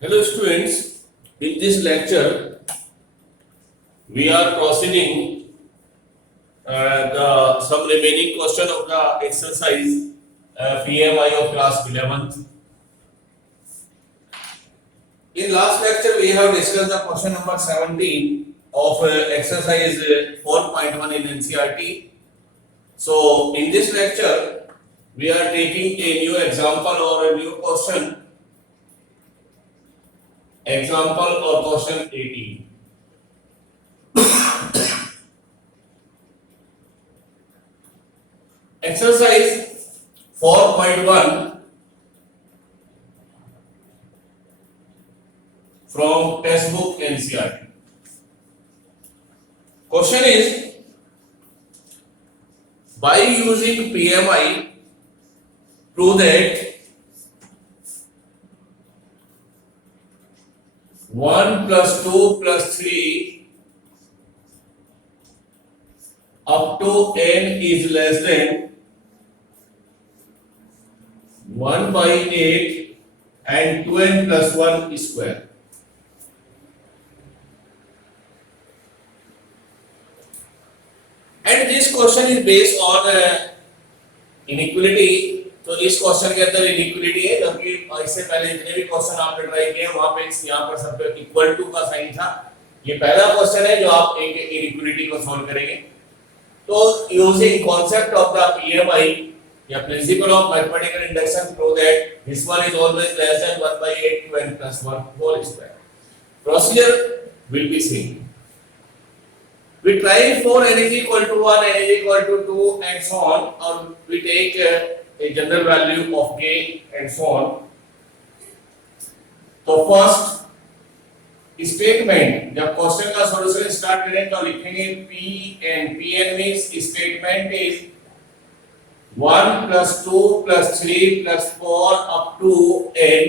Hello students, in this lecture we are proceeding the some remaining question of the exercise PMI of class 11th. In last lecture we have discussed the question number 17 of exercise 4.1 in NCERT. So in this lecture we are taking a new example or a new question. Example or question 18. Exercise 4.1 from textbook NCERT. Question is, by using PMI, prove that 1 plus 2 plus 3 up to n is less than 1 by 8 and 2n plus 1 square. And this question is based on inequality. तो इस question के अंदर inequality है, जबकि इससे पहले जितने भी क्वेश्चन आपने ट्राई किए वहां पे यहाँ पर सब पे इक्वल टू का साइन था. ये पहला क्वेश्चन है जो आप एक इनइक्वालिटी को सॉल्व करेंगे. तो using concept of the PMI या principle of mathematical induction, prove that this one is always less than 1 by 8 2n plus 1 whole square. Procedure will be same. We try for n is equal to 1, n is equal to 2 and so on, or we take a general value of k and so on. तो first statement, जब question का solution start करें तो लिखेंगे Pn. Pn means statement is 1 plus 2 plus 3 plus 4 up to n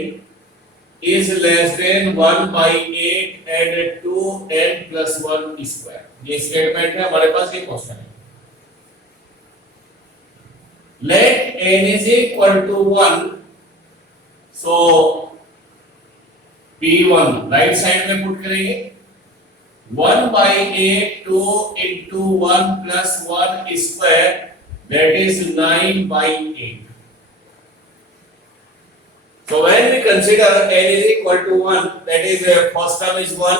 is less than 1 by 8 and 2n plus 1 square. ये statement है हमारे पास. ये क्वेश्चन है. Let n is equal to 1. So P1 right side में put करेंगे. 1 by 8 2 into 1 plus 1 square, that is 9 by 8. So when we consider n is equal to 1, that is first term is 1,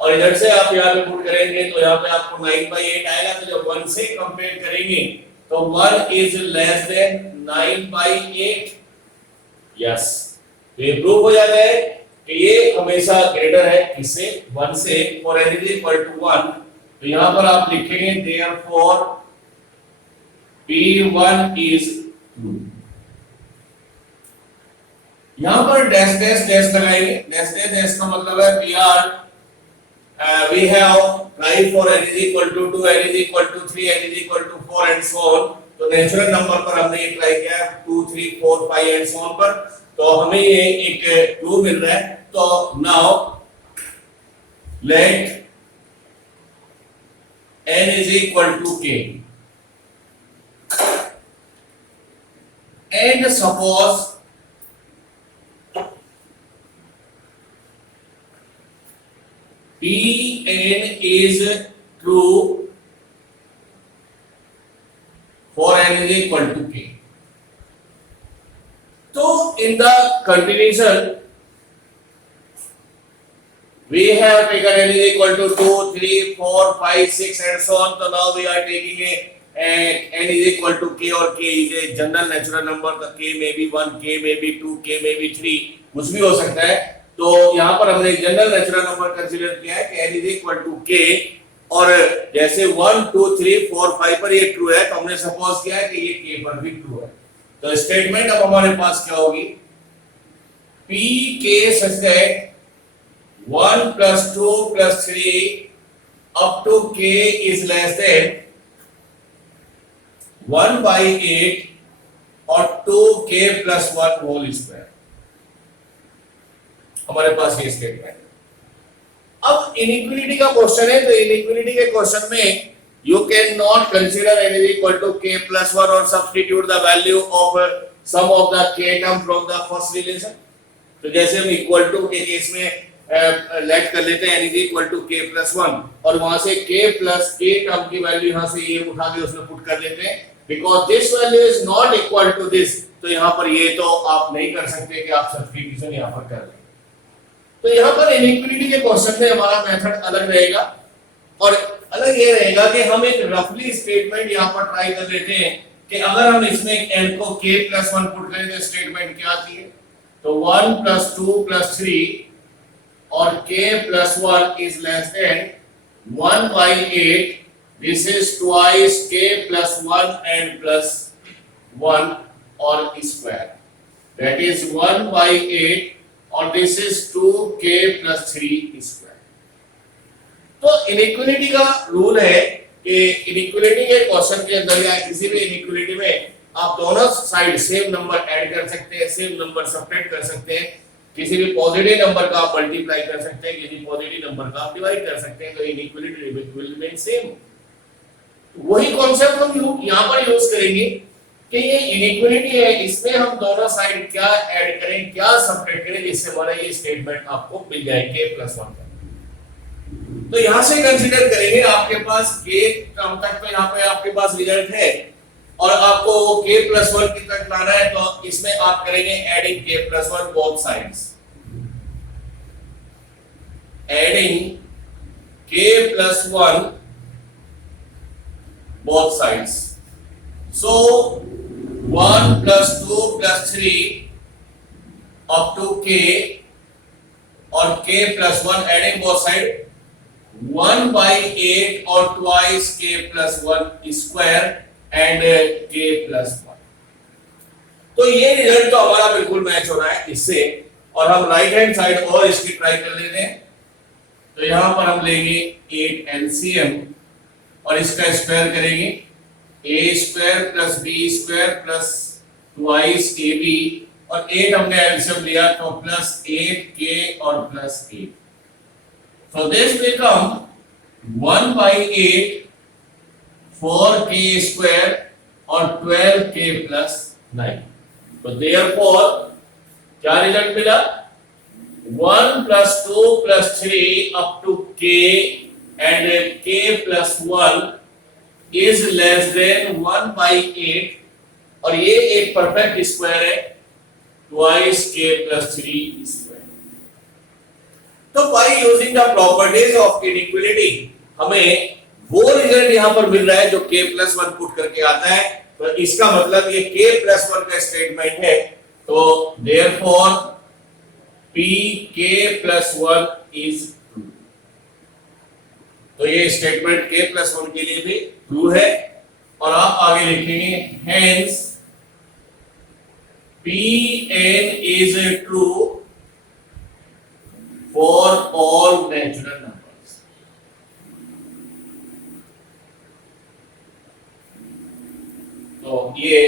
और इधर से आप यहाँ पे put करेंगे तो यहाँ पे आपको 9 by 8 आएगा. तो जब 1 से कंपेयर करेंगे तो 1 is less than 9 by 8. Yes, तो ये प्रूव हो जाता है कि ये हमेशा ग्रेटर है इससे 1 से. For n is equal to 1, तो यहाँ पर आप लिखेंगे therefore P1 is 2. यहाँ पर डैश डैश डैश लगाएंगे. डैश डैश डैश का मतलब है we have tried for n is equal to 2, n is equal to 3, n is equal to 4 and so on. तो नेचुरल नंबर पर हमने ये ट्राई किया 2 3 4 5 एंड सो ऑन पर, तो हमें ये एक 2 मिल रहा है. तो now let n is equal to k and suppose Pn is true for n is equal to k. So in the continuation we have taken n is equal to 2 3 4 5 6 and so on. So now we are taking n is equal to k, और k is a general natural number. का k may be 1, k may be 2, k may be 3, कुछ भी हो सकता है. तो यहाँ पर हमने एक जनरल नेचुरल नंबर कंसीडर किया है कि n is equal to k, और जैसे 1 2 3 4 5 पर ये ट्रू है तो हमने सपोज किया है कि ये k पर भी ट्रू है. तो स्टेटमेंट अब हमारे पास क्या होगी, pk such that 1 plus 2 plus 3 up to k is less than 1 by 8 और 2k plus 1 whole square. हमारे पास ये स्टेटमेंट. अब इनइक्वालिटी का क्वेश्चन है, तो इनइक्वालिटी के क्वेश्चन में you cannot consider n is equal to k plus 1 or substitute the value of sum of the k term from the first relation. तो जैसे हम इक्वल टू के केस में लेट कर लेते हैं n equal to k plus 1 और वहां से k प्लस k टर्म की वैल्यू यहां से ये उठा के उसमें पुट कर देते हैं because this value is not equal to this, तो यहां पर ये तो आप नहीं कर सकते कि आप सब्स्टिट्यूशन यहां पर कर लें। तो यहां पर इनइक्वालिटी के क्वेश्चन में हमारा मेथड अलग रहेगा और अलग ये रहेगा कि हम एक रफली स्टेटमेंट यहां पर ट्राई कर लेते हैं कि अगर हम इसमें n को k प्लस 1 पुट करें तो स्टेटमेंट क्या आती है। तो 1 प्लस 2 प्लस 3 और k plus 1 is less than 1 by 8. This is twice k plus 1 and plus 1 or square. That is 1 by 8 और this is 2k plus 3 square. तो इनइक्वालिटी का रूल है कि इनइक्वालिटी के क्वेश्चन के अंदर या किसी भी इनइक्वालिटी में आप दोनों साइड सेम नंबर ऐड कर सकते हैं, सेम नंबर सब्ट्रैक्ट कर सकते हैं, किसी भी पॉजिटिव नंबर का आप मल्टीप्लाई कर सकते हैं, किसी पॉजिटिव नंबर का आप डिवाइड कर सकते हैं, तो इनइक्वालिटी विल रिमेन सेम। वही कॉन्सेप्ट हम यहां पर यूज करेंगे कि ये इनइक्वालिटी है, इसमें हम दोनों साइड क्या ऐड करें, क्या सब्ट्रैक्ट करें जिससे हमारा ये स्टेटमेंट आपको मिल जाए k प्लस 1 का। तो यहां से कंसीडर करेंगे आपके पास k टर्म तक, तो यहां पे आपके पास रिजल्ट है और आपको वो k प्लस 1 की तक लाना है, तो इसमें आप करेंगे adding k plus 1 both sides, adding k plus 1 both sides. So 1 plus 2 plus 3 up to k or k plus 1 adding both side 1 by 8 or twice k plus 1 square and k plus 1. तो ये result तो हमारा बिल्कुल match हो रहा है इससे, और हम राइट हैंड साइड और इसकी ट्राई कर लेते हैं। तो यहां पर हम लेंगे 8 LCM और इसका स्क्वायर करेंगे a square plus b square plus twice ab और 8 हमने एलसीएम लिया तो प्लस 8k और plus 8, so this become 1 by 8 4k square और 12k plus 9। तो therefore क्या रिजल्ट मिला 1 plus 2 plus 3 up to k and k plus 1 is less than 1 by 8 और ये एक परफेक्ट स्क्वायर है twice k plus 3 square। तो by using the properties of inequality हमें वो रिजल्ट यहां पर मिल रहा है जो k plus 1 पुट करके आता है, तो इसका मतलब ये k plus 1 का स्टेटमेंट है, तो therefore p k plus 1 is true। तो ये स्टेटमेंट k plus 1 के लिए भी ट्रू है और आप आगे लिखेंगे hence Pn is true for all natural numbers। तो ये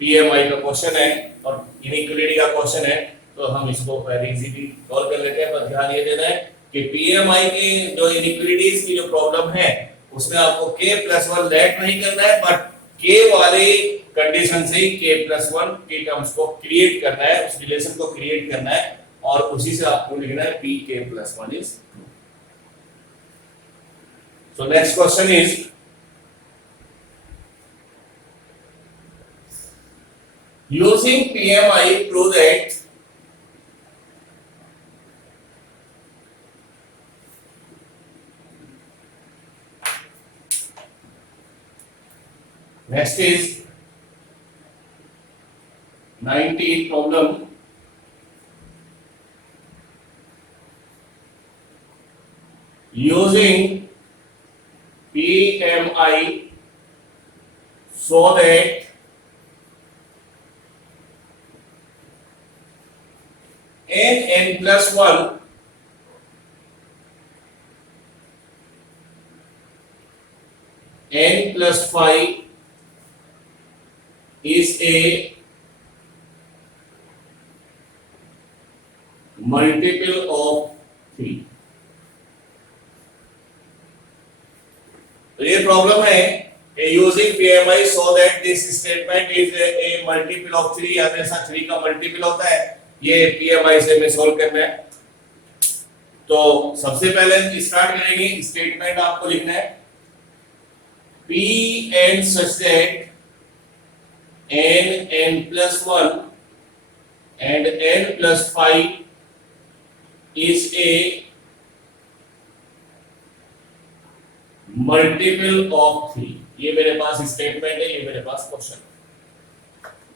PMI का क्वेश्चन है और इनइक्वालिटी का क्वेश्चन है, तो हम इसको वेरी इजीली सॉल्व कर लेते हैं। बस ध्यान ये देना है कि PMI की जो इनइक्वालिटीज की जो प्रॉब्लम है उसमें आपको k प्लस 1 लेट नहीं करना है, बट k वाले कंडीशन से ही k प्लस 1 के टर्म्स को क्रिएट करना है, उस रिलेशन को क्रिएट करना है और उसी से आपको लिखना है p k plus 1 is true. So next question is using PMI prove that next is 19th problem। Using PMI so that n plus 1 n plus 5 is a multiple of 3। तो ये प्रॉब्लम है using PMI so that this statement is a multiple of 3, हमेशा 3 का multiple होता है, ये PMI से में सोल्व करना है। तो सबसे पहले स्टार्ट करेंगे, स्टेटमेंट आपको लिखना है P n such that n plus 1 and n plus 5 is a multiple of 3। ये मेरे पास स्टेटमेंट है, ये मेरे पास क्वेश्चन है।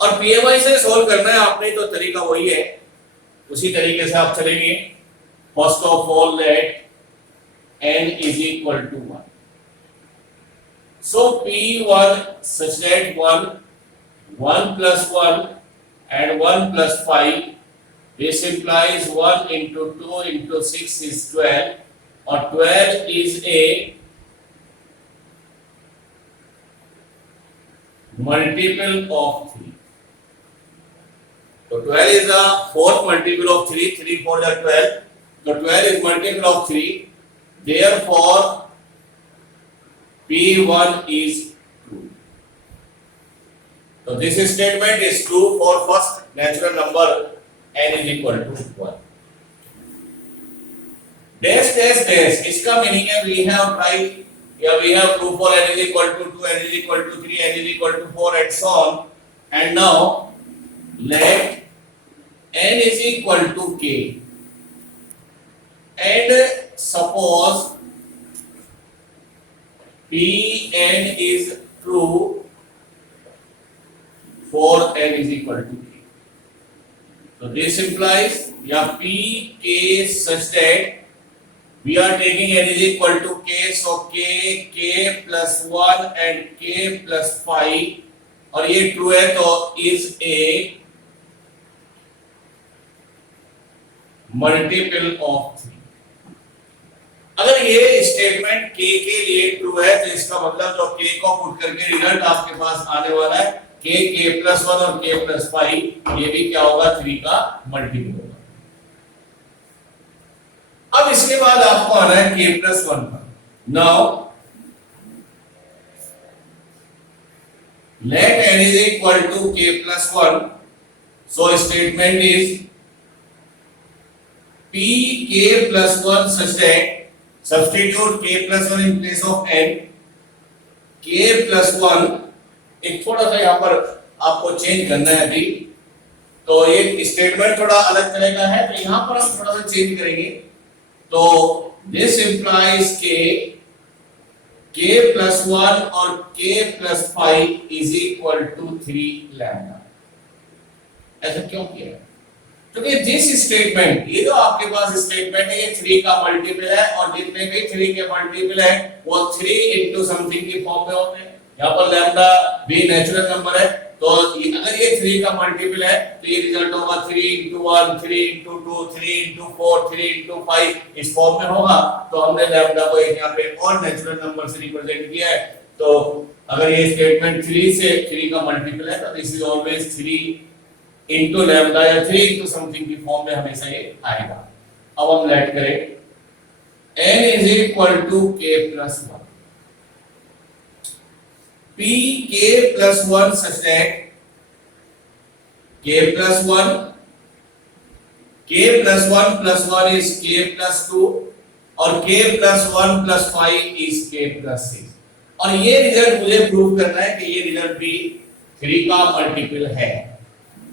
और पीएमआई से सोल्व करना है आपने, तो तरीका वही है, उसी तरीके से आप चलेंगे। First of all let n is equal to 1, so P1 such that 1 plus 1 and 1 plus 5, this implies 1 into 2 into 6 is 12, or 12 is a multiple of 3। तो 12 is the fourth multiple of 3, 3 4 are 12, so 12 is multiple of 3, therefore P1 is true। So this statement is true for first natural number n is equal to 1। Dash dash dash, इसका meaning है we have tried या we have proof for n is equal to 2, n is equal to 3, n is equal to 4 and so on, and now let n is equal to k, and suppose Pn is true for n is equal to k। So this implies या Pk such that we are taking n is equal to k, so k plus 1 and k plus 5, और ये true है तो is a multiple of 3। अगर ये statement k के लिए true है तो इसका मतलब जो k को पुट करके रिजल्ट आपके पास आने वाला है k plus 1 और k plus 5, ये भी क्या होगा 3 का मल्टीपल होगा। अब इसके बाद आपको आना है k plus 1 पर। Now let n is equal to k plus 1, so statement is p k plus 1 such that substitute k plus 1 in place of n, k plus 1, एक थोड़ा सा यहाँ पर आपको चेंज करना है अभी, तो ये स्टेटमेंट थोड़ा अलग तरह का है, तो यहाँ पर हम थोड़ा सा चेंज करेंगे। तो this implies k plus 1 और k plus 5 is equal to 3 lambda। ऐसा क्यों किया है? क्योंकि जिस स्टेटमेंट, ये जो आपके पास स्टेटमेंट है ये 3 का मल्टीपल है, और जितने भी 3 के मल्टीपल है वो 3 into समथिंग की फॉर्म में होते हैं। यहाँ पर लैम्डा भी नेचुरल नंबर है, तो अगर ये 3 का मल्टीपल है तो ये रिजल्ट होगा 3 into 1, 3 into 2, 3 into 4, 3 into 5, इस फॉर्म में होगा। तो हमने लैम्डा को यहाँ पे और नेचुरल नंबर से रिप्रेजेंट किया है। तो अगर ये स्टेटमेंट 3 से 3 का मल्टीपल है तो this is always 3 into lambda या 3 into समथिंग की फॉर्म में हमेशा ये आएगा। अब हम लेट करें n is equal to k plus 1, p k plus 1 such that k plus 1 plus 1 is k plus 2, और k plus 1 plus 5 is k plus 6, और ये रिजल्ट मुझे प्रूव करना है कि ये रिजल्ट भी 3 का मल्टीपल है।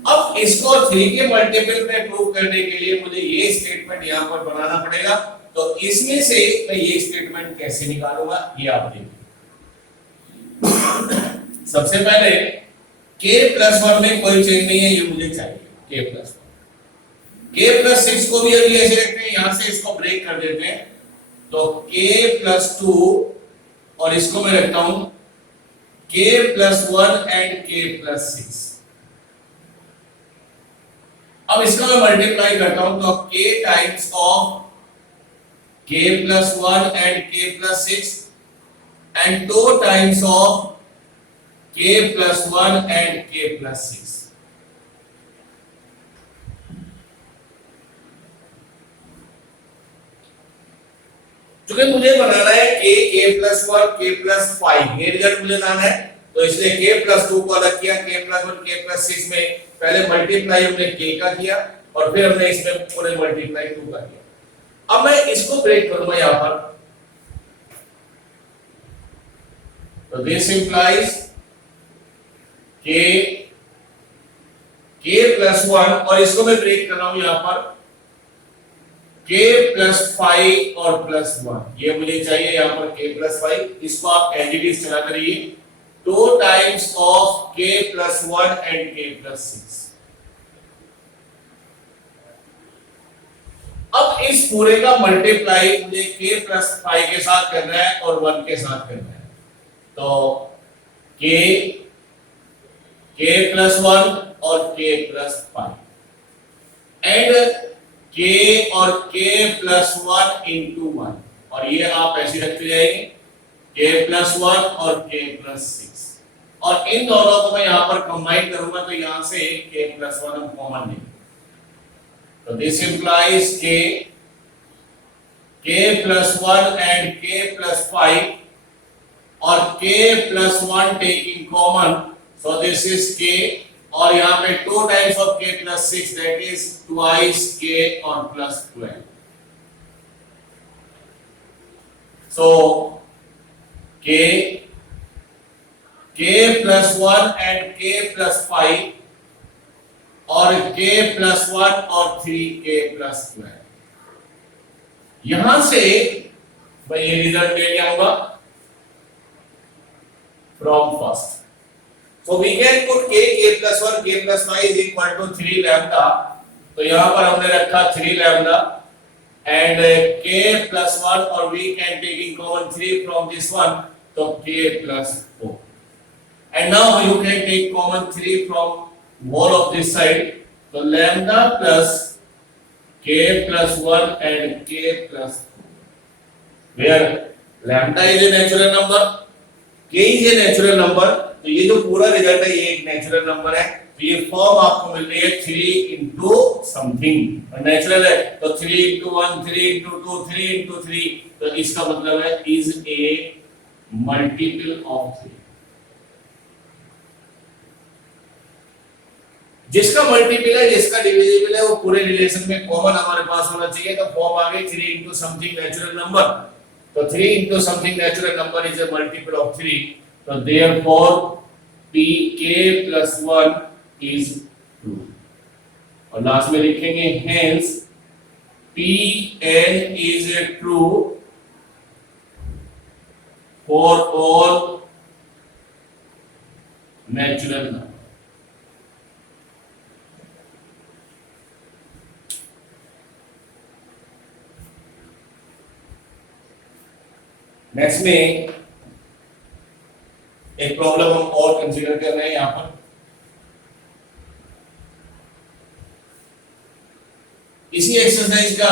अब इसको 3 के मल्टीपल में प्रूव करने के लिए मुझे ये स्टेटमेंट यहाँ पर बनाना पड़ेगा। तो इसमें से मैं ये स्टेटमेंट कैसे निकालूंगा ये आप देखिए। सबसे पहले k plus 1 में कोई चेंज नहीं है, ये मुझे चाहिए k plus 1। k plus 6 को भी अभी ऐसे रखते हैं, यहां से इसको ब्रेक कर देते हैं, तो k plus 2, और इसको मैं रखता हूं k plus 1 and k plus 6। अब इसका मैं मल्टीप्लाई करता हूं तो k times of k plus 1 and k plus 6 and 2 times of k plus 1 and k plus 6। क्योंकि मुझे बनाना है k plus 1 k plus 5, ये रिजल्ट मुझे लाना है, तो इसलिए k plus 2 को अलग किया, k plus 1 k plus 6 में पहले मल्टीप्लाई हमने k का किया, और फिर हमने इसमें पूरे मल्टीप्लाई 2 कर दिया। अब मैं इसको ब्रेक करूंगा यहां पर, तो दिस इंप्लाइज k प्लस 1, और इसको मैं ब्रेक कर रहा हूं यहां पर k प्लस 5 और प्लस 1, ये मुझे चाहिए यहां पर k प्लस 5। इसको आप एडिटिव चला करिए, 2 times of k plus 1 and k plus 6। अब इस पूरे का मल्टीप्लाई मुझे k प्लस 5 के साथ करना है और 1 के साथ करना है, तो k प्लस 1 और k प्लस 5 एंड k और k प्लस 1 इंटू 1, और ये आप ऐसे रखते जाएंगे k प्लस 1 और k प्लस 6, और इन दोनों को मैं यहां पर कंबाइन करूंगा तो यहां से k प्लस 1 हम कॉमन लेंगे, तो this implies k plus 1 and k plus 5, और k plus 1 taking common, so this is k, और यहाँ पे 2 times of k plus 6, that is twice k और plus 12। So k plus 1 and k plus 5, और k plus 1 और 3k plus 12। यहां से मैं ये रिजल्ट ले आऊंगा from first, so we can put k plus 1 k plus 5 is equal to 3 lambda, तो यहां पर हमने रखा 3 lambda and k plus 1, और we can taking common 3 from this one, तो k plus 4, and now you can take common 3 from whole of this side, so lambda plus k plus 1 and k plus 4, where lambda is a natural number, k is a natural number, तो ये जो पूरा result है ये एक natural number है, तो ये फॉर्म आपको मिल रही है 3 इंटू समथिंग, और नेचुरल है तो 3 इंटू 1, 3 इंटू 2, 3 इंटू 3, तो इसका मतलब है इज ए मल्टीपल ऑफ 3। जिसका मल्टीपल है, जिसका डिविजिबल है, वो पूरे रिलेशन में कॉमन हमारे पास होना चाहिए, तो फॉर्म आ गई 3 इंटू समथिंग नेचुरल नंबर, तो 3 into something natural number is a multiple of 3, so therefore pk plus 1 is true, और लास्ट में लिखेंगे hence pn is a true for all natural number। Next में एक प्रॉब्लम हम और consider कर रहे हैं यहां पर, इसी एक्सरसाइज का